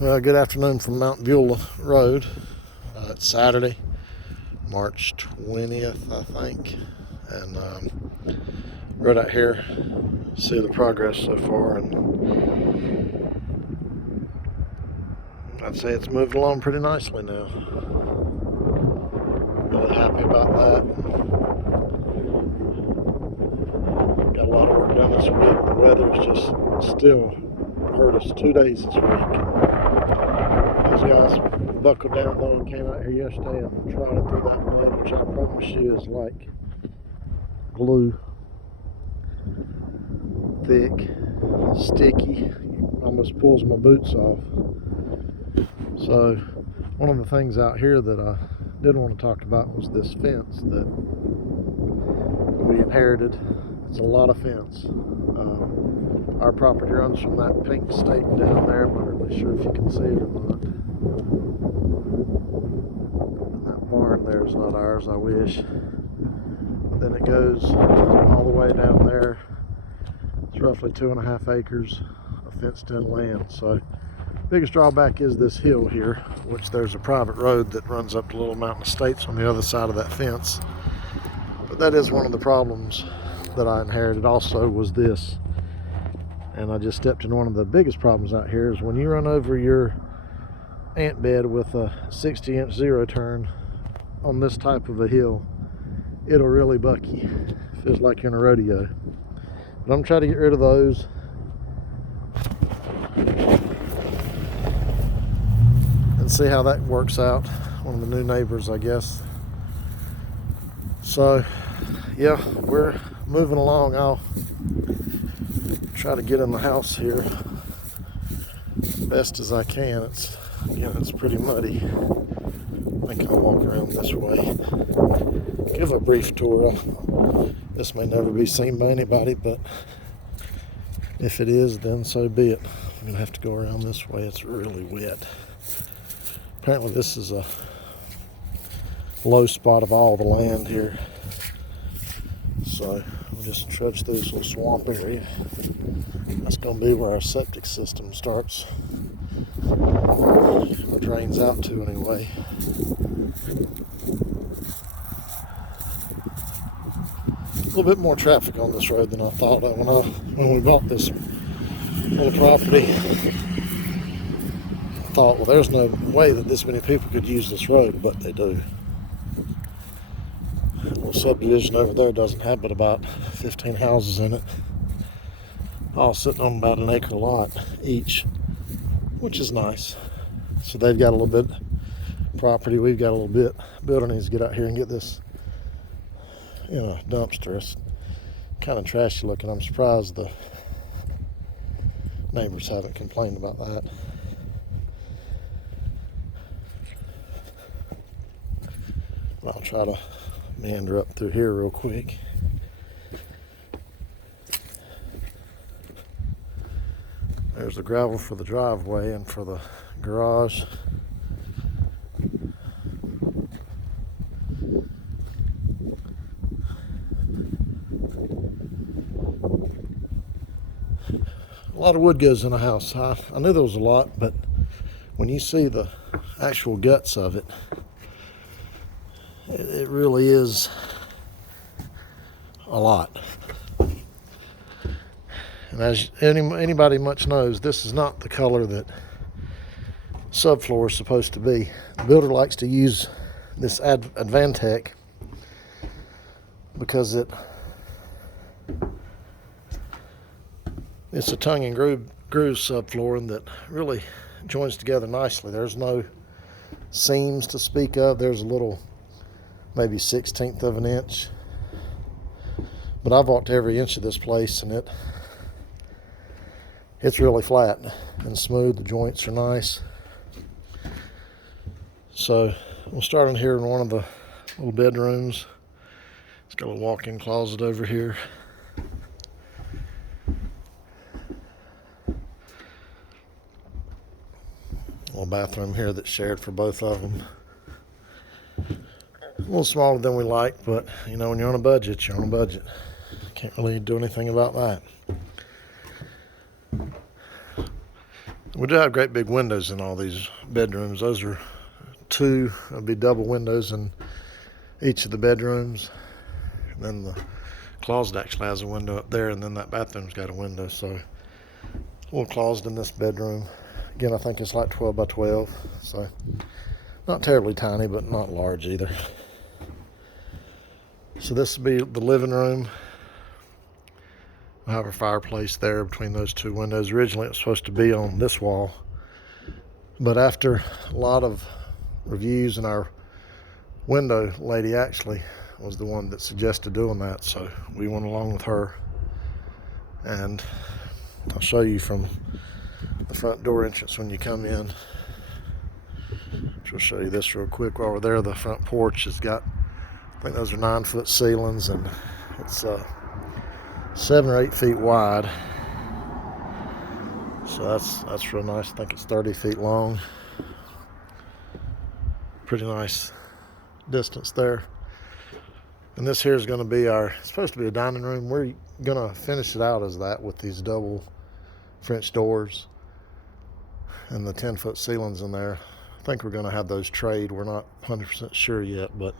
Well, good afternoon from Mount Beulah Road. It's Saturday, March 20th, I think. And right out here, see the progress so far. And I'd say it's moved along pretty nicely now. Really happy about that. Got a lot of work done this week. The weather's just still hurt us 2 days this week. Those guys buckled down though and came out here yesterday and trotted through that mud, which I promise you is like glue. Thick, sticky, almost pulls my boots off. So one of the things out here that I did want to talk about was this fence that we inherited. It's a lot of fence. Our property runs from that pink stake down there. I'm not really sure if you can see it or not. And that barn there is not ours, I wish. Then it goes all the way down there. It's roughly 2.5 acres of fenced-in land. So biggest drawback is this hill here, which there's a private road that runs up to Little Mountain Estates on the other side of that fence. But that is one of the problems that I inherited also, was this. And I just stepped in one of the biggest problems out here is when you run over your ant bed with a 60-inch zero turn on this type of a hill, it'll really buck you. Feels like you're in a rodeo. But I'm trying to get rid of those. And see how that works out. One of the new neighbors, I guess. So, yeah, we're moving along. I'll try to get in the house here best as I can. It's pretty muddy. I think I'll walk around this way. Give a brief tour. This may never be seen by anybody, but if it is, then so be it. I'm gonna have to go around this way. It's really wet. Apparently this is a low spot of all the land here. So we'll just trudge through this little swamp area. That's gonna be where our septic system starts, or drains out to anyway. A little bit more traffic on this road than I thought when we bought this little property. I thought, well, there's no way that this many people could use this road, but they do. A little subdivision over there doesn't have but about 15 houses in it, all sitting on about an acre lot each, which is nice. So they've got a little bit of property, we've got a little bit. Builder needs to get out here and get this in a dumpster. It's kind of trashy looking. I'm surprised the neighbors haven't complained about that. I'll try to meander up through here real quick. There's the gravel for the driveway and for the garage. A lot of wood goes in a house. I knew there was a lot, but when you see the actual guts of it, it really is a lot. And as anybody much knows, this is not the color that subfloor is supposed to be. The builder likes to use this Advantech because it's a tongue and groove subflooring that really joins together nicely. There's no seams to speak of. There's a little, maybe 1/16 of an inch, but I've walked every inch of this place and it's really flat and smooth. The joints are nice. So we'll start in here in one of the little bedrooms. It's got a little walk-in closet over here. A little bathroom here that's shared for both of them. A little smaller than we like, but you know, when you're on a budget, you're on a budget. Can't really do anything about that. We do have great big windows in all these bedrooms. Those are two, it'll be double windows in each of the bedrooms. And then the closet actually has a window up there, and then that bathroom's got a window. So a little closet in this bedroom. Again, I think it's like 12 by 12. So not terribly tiny, but not large either. So this will be the living room. We'll have a fireplace there between those two windows. Originally it was supposed to be on this wall, but after a lot of reviews, and our window lady actually was the one that suggested doing that, so we went along with her. And I'll show you from the front door entrance when you come in. I'll show you this real quick while we're there. The front porch has got, I think those are 9-foot ceilings, and it's 7 or 8 feet wide. So that's real nice. I think it's 30 feet long. Pretty nice distance there. And this here is going to be it's supposed to be a dining room. We're going to finish it out as that with these double French doors and the 10-foot ceilings in there. I think we're going to have those trade. We're not 100% sure yet, but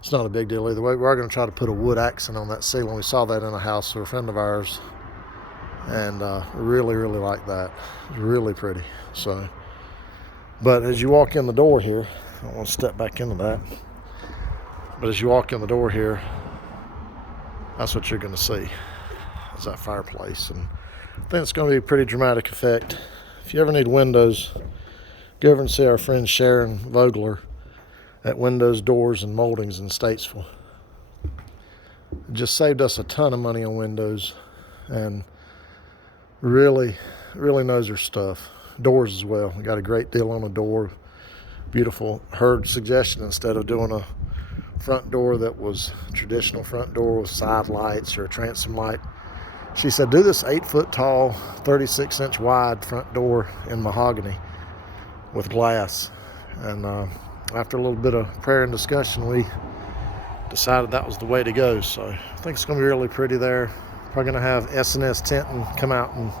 it's not a big deal either way. We are going to try to put a wood accent on that ceiling. We saw that in a house for a friend of ours, and really, really like that. It's really pretty. So, but as you walk in the door here, I don't want to step back into that, but as you walk in the door here, that's what you're going to see, is that fireplace. And I think it's going to be a pretty dramatic effect. If you ever need windows, go over and see our friend Sharon Vogler at Windows, Doors, and Moldings in Statesville. It just saved us a ton of money on windows, and really, really knows her stuff. Doors as well. We got a great deal on a door. Beautiful. Her suggestion, instead of doing a front door that was a traditional front door with side lights or a transom light, she said, do this 8-foot tall, 36-inch wide front door in mahogany with glass. And after a little bit of prayer and discussion, we decided that was the way to go. So I think it's going to be really pretty there. Probably going to have S&S Tintin come out and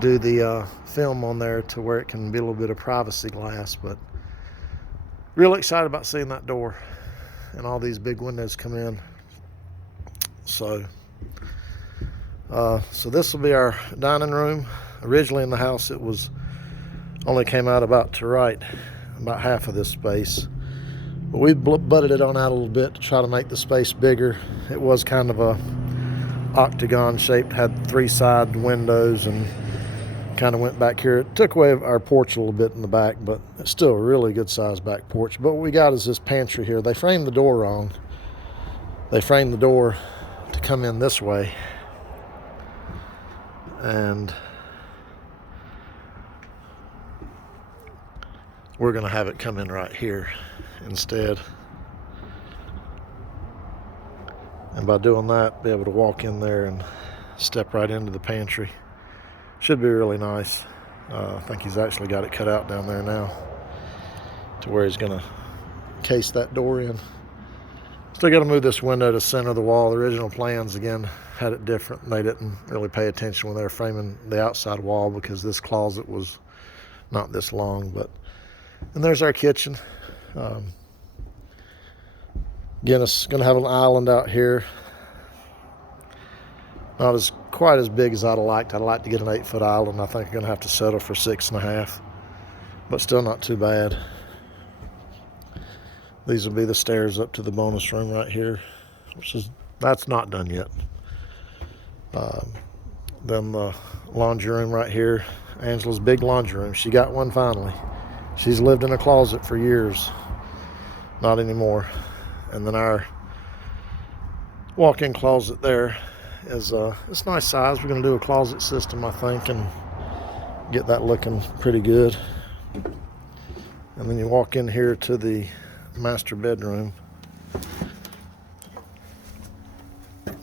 do the film on there to where it can be a little bit of privacy glass. But really excited about seeing that door and all these big windows come in. So this will be our dining room. Originally in the house, it was only came out about to right, about half of this space. But we butted it on out a little bit to try to make the space bigger. It was kind of a octagon shaped, had 3 side windows, and kind of went back here. It took away our porch a little bit in the back, but it's still a really good sized back porch. But what we got is this pantry here. They framed the door wrong. They framed the door to come in this way, and we're going to have it come in right here instead. And by doing that, be able to walk in there and step right into the pantry. Should be really nice. I think he's actually got it cut out down there now to where he's going to case that door in. Still got to move this window to center of the wall. The original plans, again, had it different. They didn't really pay attention when they were framing the outside wall because this closet was not this long. And there's our kitchen. Again, it's going to have an island out here. Not quite as big as I'd have liked. I'd like to get an 8-foot island. I think I'm going to have to settle for 6.5, but still not too bad. These will be the stairs up to the bonus room right here, that's not done yet. Then the laundry room right here. Angela's big laundry room. She got one finally. She's lived in a closet for years. Not anymore. And then our walk-in closet there is it's nice size. We're going to do a closet system, I think, and get that looking pretty good. And then you walk in here to the master bedroom.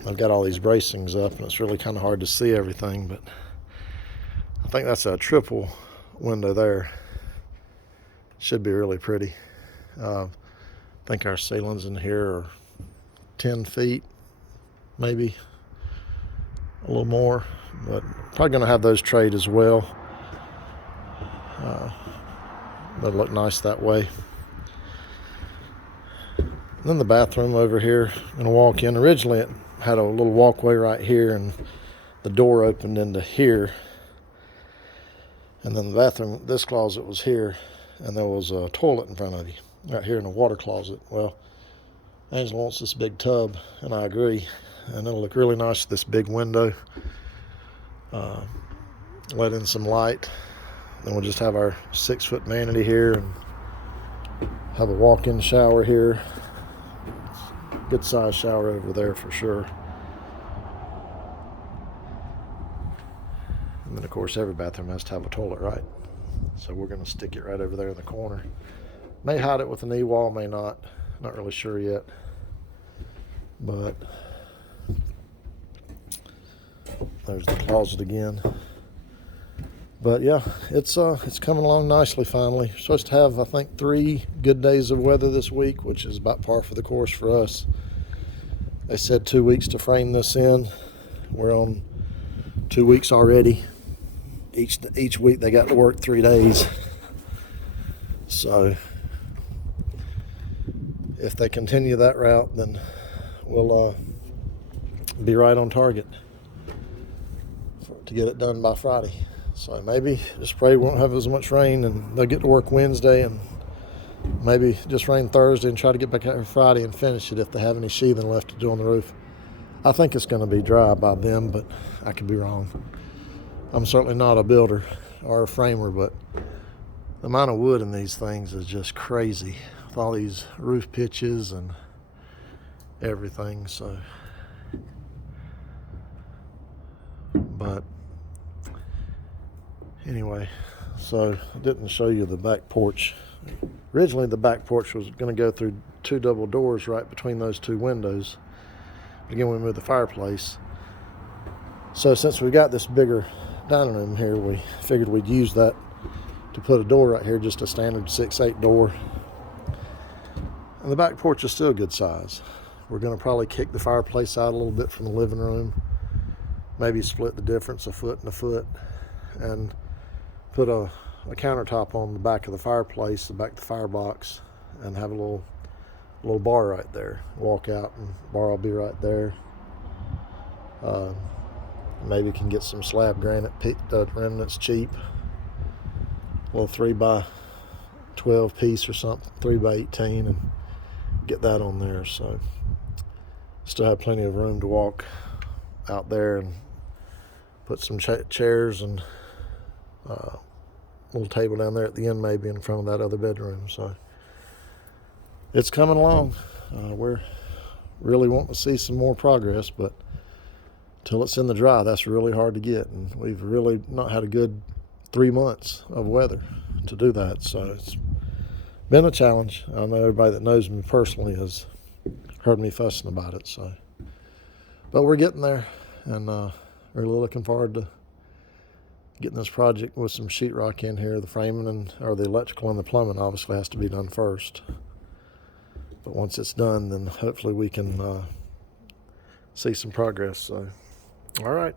I've got all these bracings up, and it's really kind of hard to see everything, but I think that's a triple window there. Should be really pretty. I think our ceilings in here are 10 feet, maybe a little more, but probably going to have those trade as well. that'll look nice that way. And then the bathroom over here, I'm gonna walk in. Originally it had a little walkway right here and the door opened into here. And then the bathroom, this closet was here, and there was a toilet in front of you, right here in the water closet. Well, Angela wants this big tub, and I agree. And it'll look really nice with this big window. Let in some light. Then we'll just have our 6-foot vanity here and have a walk-in shower here. Good size shower over there for sure. And then of course every bathroom has to have a toilet, right? So we're going to stick it right over there in the corner. May hide it with a knee wall, may not. Not really sure yet. But there's the closet again. But yeah, it's coming along nicely finally. We're supposed to have, I think, 3 good days of weather this week, which is about par for the course for us. They said 2 weeks to frame this in. We're on 2 weeks already. Each week they got to work 3 days. So if they continue that route, then we'll be right on target to get it done by Friday. So maybe just pray we won't have as much rain, and they'll get to work Wednesday, and maybe just rain Thursday and try to get back out Friday and finish it if they have any sheathing left to do on the roof. I think it's going to be dry by then, but I could be wrong. I'm certainly not a builder or a framer, but the amount of wood in these things is just crazy with all these roof pitches and everything. So, but anyway, so I didn't show you the back porch. Originally the back porch was going to go through 2 double doors right between those 2 windows. But again, we moved the fireplace. So since we got this bigger dining room here, we figured we'd use that to put a door right here, just a standard 6/8 door. And the back porch is still a good size. We're going to probably kick the fireplace out a little bit from the living room, maybe split the difference 1 foot and 1 foot, and put a countertop on the back of the fireplace, the back of the firebox, and have a little bar right there. Walk out and bar will be right there. Maybe can get some slab granite remnants cheap. A little 3x12 piece or something, 3x18, and get that on there. So still have plenty of room to walk out there, and put some chairs and little table down there at the end, maybe in front of that other bedroom. So it's coming along. We're really wanting to see some more progress, but till it's in the dry, that's really hard to get, and we've really not had a good 3 months of weather to do that. So it's been a challenge. I know everybody that knows me personally has heard me fussing about it. So, but we're getting there, and really looking forward to getting this project with some sheetrock in here. The framing or the electrical and the plumbing obviously has to be done first. But once it's done, then hopefully we can see some progress. So, all right.